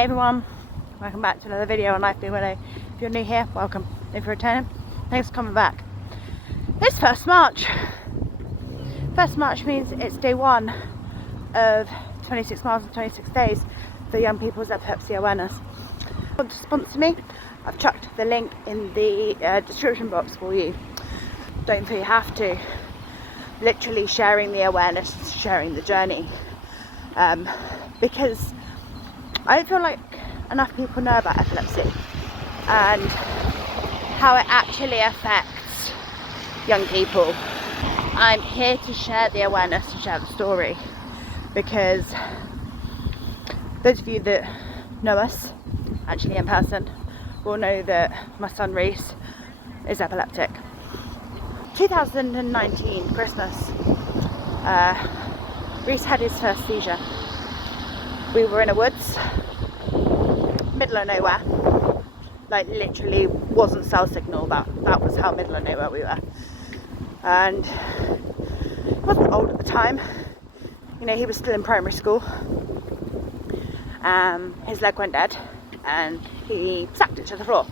Hey everyone, welcome back to another video on Life Being Willow. If you're new here, welcome. If you're returning, thanks for coming back. It's 1st March. 1st March means it's day 1 of 26 miles and 26 days for young people's epilepsy awareness. Want to sponsor me? I've chucked the link in the description box for you. Don't feel you have to. Literally sharing the awareness, sharing the journey. Because I don't feel like enough people know about epilepsy and how it actually affects young people. I'm here to share the awareness, to share the story, because those of you that know us actually in person will know that my son Rhys is epileptic. 2019 Christmas, Rhys had his first seizure. We were in a woods, middle of nowhere, like literally wasn't cell signal, that was how middle of nowhere we were. And he wasn't old at the time, you know, he was still in primary school. His leg went dead and he sacked it to the floor.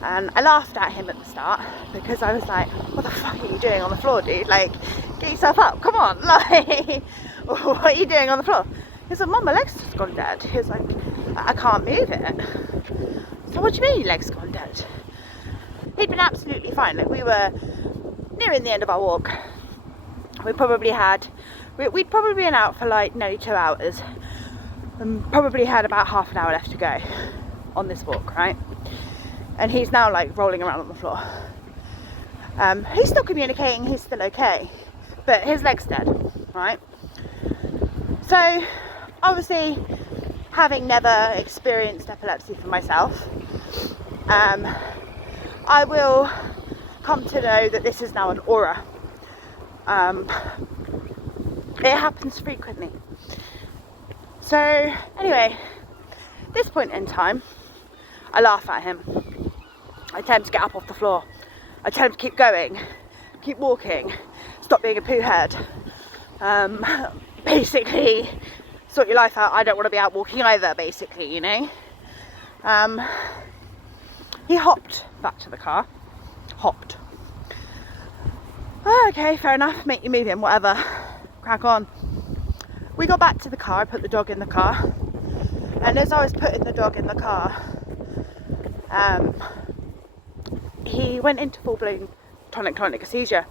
And I laughed at him at the start because I was like, what the fuck are you doing on the floor, dude? Like, get yourself up, come on, like, what are you doing on the floor? He's like, Mum, my leg's just gone dead. He was like, I can't move it. So what do you mean your leg's gone dead? He'd been absolutely fine. Like, we were nearing the end of our walk. We'd probably been out for like nearly 2 hours and probably had about half an hour left to go on this walk, right? And he's now like rolling around on the floor. He's still communicating, he's still okay, but his leg's dead, right? So obviously, having never experienced epilepsy for myself, I will come to know that this is now an aura. It happens frequently. So anyway, at this point in time, I laugh at him. I tell him to get up off the floor. I tell him to keep going, keep walking, stop being a poo head. Basically, sort your life out. I don't want to be out walking either, basically, you know. He hopped back to the car. Hopped. Oh, okay, fair enough, make you move him, whatever. Crack on. We got back to the car, I put the dog in the car. And as I was putting the dog in the car, he went into full-blown tonic-clonic seizure.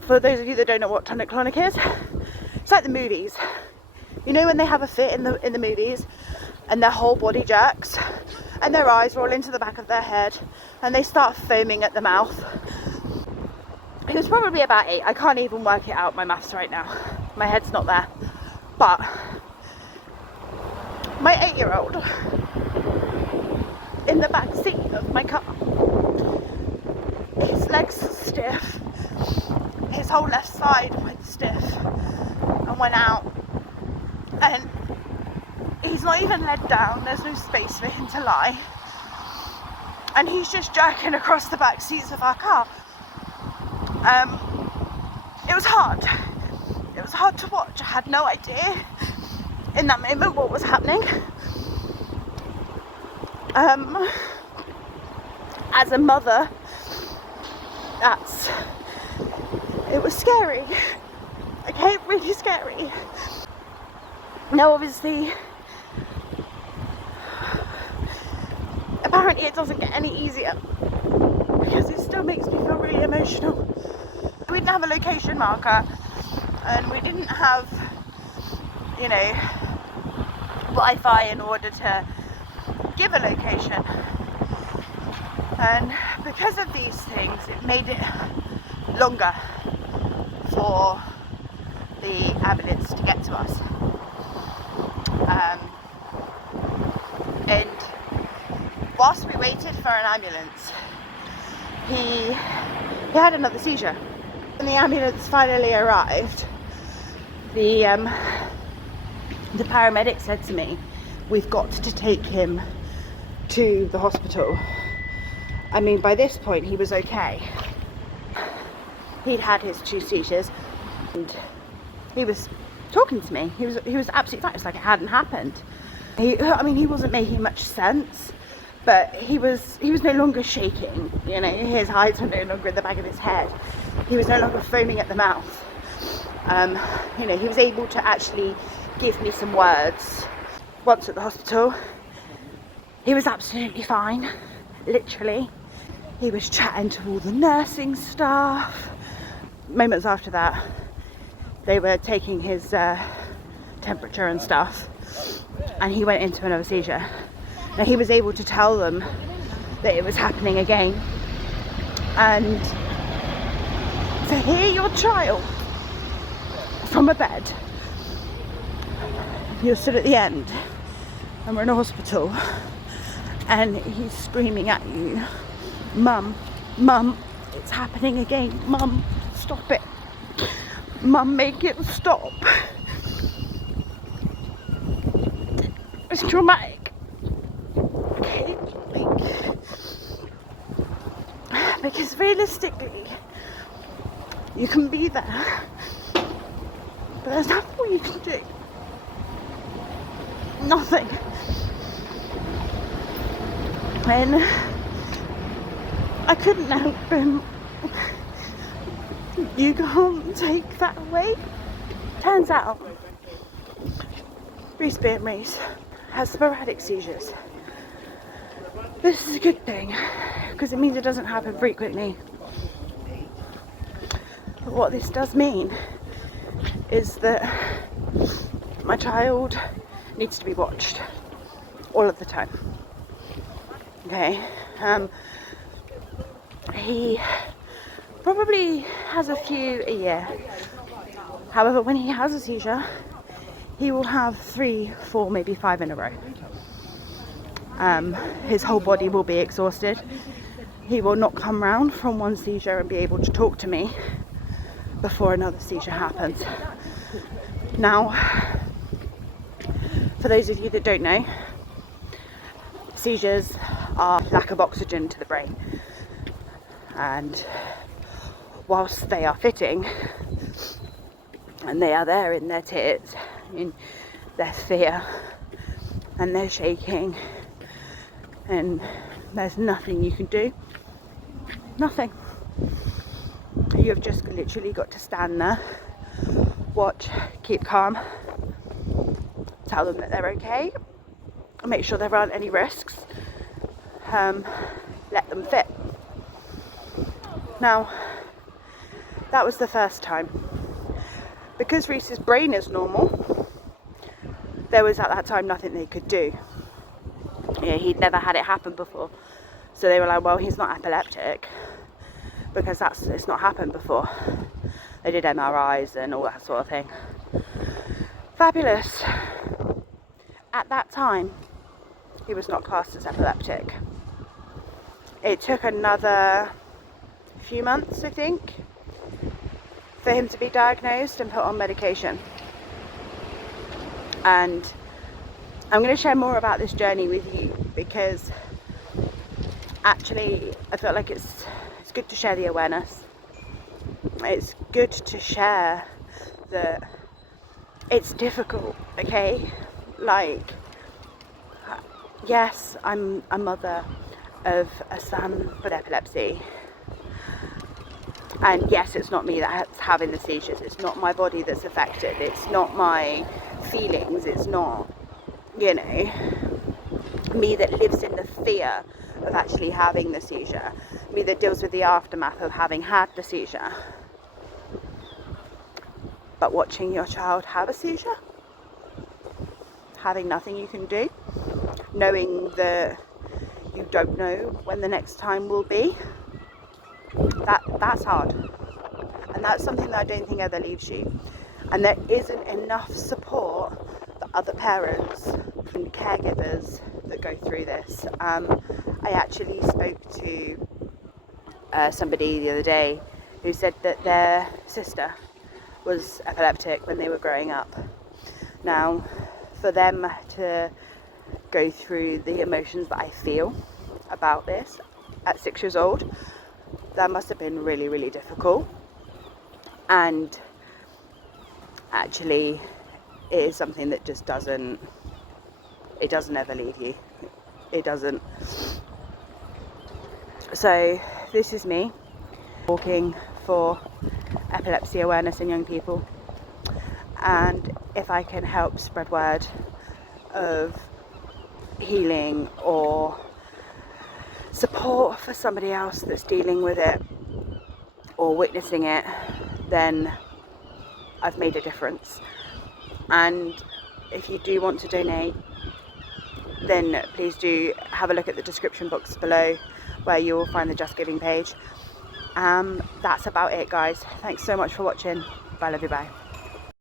For those of you that don't know what tonic-clonic is, it's like the movies. You know when they have a fit in the movies and their whole body jerks and their eyes roll into the back of their head and they start foaming at the mouth. He was probably about 8. I can't even work it out, my maths right now. My head's not there. But my 8-year-old in the back seat of my car, his legs stiff, his whole left side went stiff and went out, and he's not even led down, there's no space for him to lie, and he's just jerking across the back seats of our car. It was hard. It was hard to watch. I had no idea in that moment what was happening. As a mother, it was scary. Okay, really scary. Now obviously, apparently it doesn't get any easier because it still makes me feel really emotional. We didn't have a location marker and we didn't have, you know, Wi-Fi in order to give a location. And because of these things, it made it longer for the ambulance to get to us. And whilst we waited for an ambulance, he had another seizure. When the ambulance finally arrived, the paramedic said to me, we've got to take him to the hospital. I mean, by this point he was okay. He'd had his 2 seizures and he was talking to me. He was absolutely fine. It's like it hadn't happened. He wasn't making much sense, but he was no longer shaking, you know, his eyes were no longer in the back of his head, he was no longer foaming at the mouth. You know, he was able to actually give me some words. Once at the hospital, he was absolutely fine, literally. He was chatting to all the nursing staff. Moments after that, they were taking his temperature and stuff, and he went into another seizure. Now, he was able to tell them that it was happening again, and to hear your child from a bed, you're stood at the end and we're in a hospital, and he's screaming at you, "Mum, Mum, it's happening again. Mum, stop it. Mum, make it stop." It's traumatic. Okay? Because realistically, you can be there, but there's nothing you can do. Nothing. When I couldn't help him, you can't take that away. Turns out, Rhys being Rhys has sporadic seizures. This is a good thing, because it means it doesn't happen frequently. But what this does mean is that my child needs to be watched all of the time. Okay, he probably has a few a year. However, when he has a seizure, he will have 3, 4, maybe 5 in a row. His whole body will be exhausted. He will not come round from one seizure and be able to talk to me before another seizure happens. Now, for those of you that don't know, seizures are lack of oxygen to the brain, and whilst they are fitting and they are there in their tears, in their fear and their shaking, and there's nothing you can do. Nothing. You have just literally got to stand there, watch, keep calm, tell them that they're okay, make sure there aren't any risks, let them fit. Now, that was the first time. Because Rhys's brain is normal, there was at that time nothing they could do. Yeah, he'd never had it happen before. So they were like, well, he's not epileptic, because it's not happened before. They did MRIs and all that sort of thing. Fabulous. At that time, he was not classed as epileptic. It took another few months, I think, for him to be diagnosed and put on medication. And I'm going to share more about this journey with you, because actually I feel like it's good to share the awareness. It's good to share that it's difficult, okay? Like, yes, I'm a mother of a son with epilepsy, and yes, it's not me that's having the seizures, it's not my body that's affected, it's not my feelings, it's not, you know, me that lives in the fear of actually having the seizure, me that deals with the aftermath of having had the seizure. But watching your child have a seizure, having nothing you can do, knowing that you don't know when the next time will be, that's hard. And that's something that I don't think ever leaves you. And there isn't enough support for other parents and caregivers that go through this. I actually spoke to somebody the other day who said that their sister was epileptic when they were growing up. Now, for them to go through the emotions that I feel about this at 6 years old, that must have been really, really difficult. And actually, it is something that just doesn't it doesn't ever leave you. It doesn't. So this is me walking for epilepsy awareness in young people, and if I can help spread word of healing or support for somebody else that's dealing with it or witnessing it, then I've made a difference. And if you do want to donate, then please do have a look at the description box below where you will find the Just Giving page. That's about it, guys. Thanks so much for watching. Bye, love you, bye.